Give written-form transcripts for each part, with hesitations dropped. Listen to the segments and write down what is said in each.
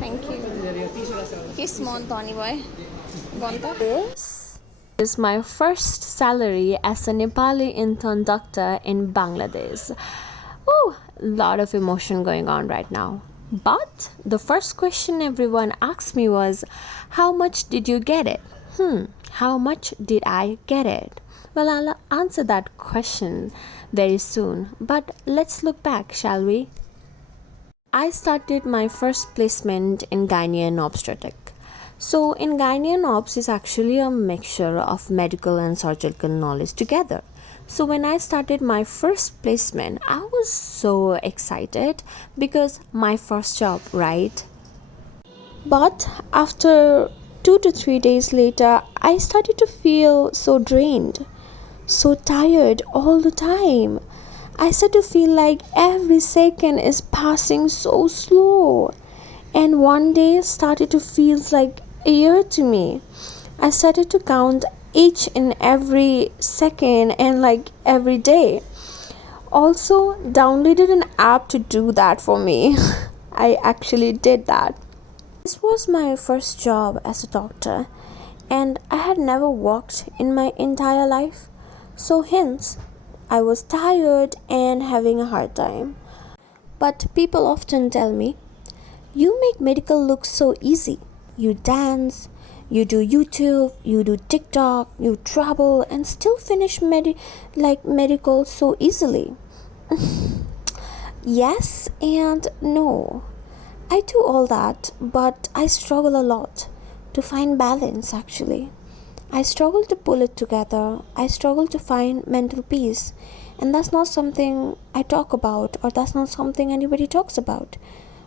Thank you. He's small, Tony boy. Bonta. This is my first salary as a Nepali intern doctor in Bangladesh. Oh, lot of emotion going on right now. But the first question everyone asked me was, how much did you get it? How much did I get it? Well, I'll answer that question very soon. But let's look back, shall we? I started my first placement in gynae and obstetric. So, in gynae and obs is actually a mixture of medical and surgical knowledge together. So, when I started my first placement, I was so excited because my first job, right? But after 2 to 3 days later, I started to feel so drained, so tired all the time. I started to feel like every second is passing so slow. And one day started to feel like a year to me. I started to count each and every second and like every day. Also downloaded an app to do that for me. I actually did that. This was my first job as a doctor, and I had never worked in my entire life. So, hence, I was tired and having a hard time. But people often tell me, you make medical look so easy. You dance, you do YouTube, you do TikTok, you travel, and still finish medical so easily. Yes and no. I do all that, but I struggle a lot to find balance actually. I struggle to pull it together. I struggle to find mental peace. And that's not something I talk about, or that's not something anybody talks about.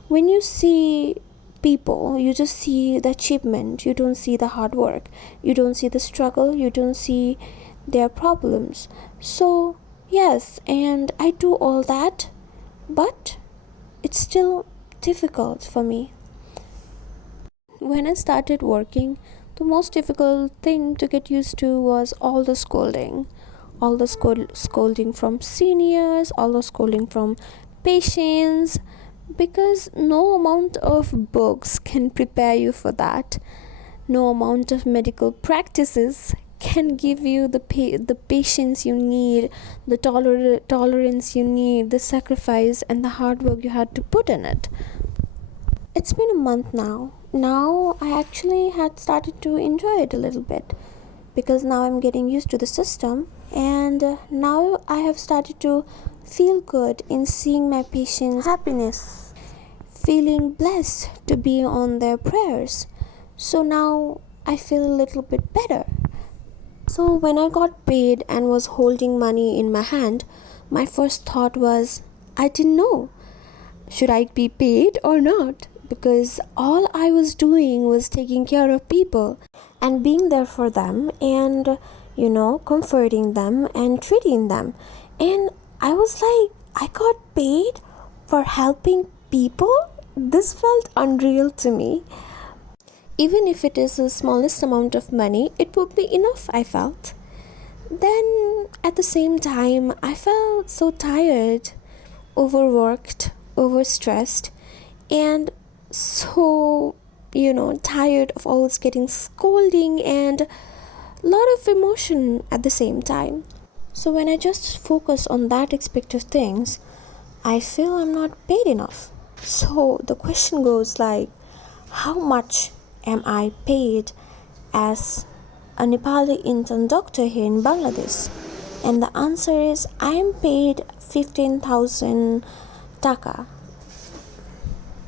When you see people, you just see the achievement, you don't see the hard work, you don't see the struggle, you don't see their problems. So, yes, and I do all that, but it's still difficult for me. When I started working, the most difficult thing to get used to was all the scolding. All the scolding from seniors, all the scolding from patients, because no amount of books can prepare you for that. No amount of medical practices can give you the patience you need, the tolerance you need, the sacrifice and the hard work you had to put in it. It's been a month now. Now I actually had started to enjoy it a little bit because now I'm getting used to the system, and now I have started to feel good in seeing my patients' happiness, feeling blessed to be on their prayers. So now I feel a little bit better. So when I got paid and was holding money in my hand, my first thought was, I didn't know. Should I be paid or not? Because all I was doing was taking care of people and being there for them and, comforting them and treating them. And I was like, I got paid for helping people? This felt unreal to me. Even if it is the smallest amount of money, it would be enough, I felt. Then, at the same time, I felt so tired, overworked, overstressed, and so, tired of always getting scolding and a lot of emotion at the same time. So, when I just focus on that aspect of things, I feel I'm not paid enough. So, the question goes like, how much am I paid as a Nepali intern doctor here in Bangladesh? And the answer is I am paid 15,000 taka.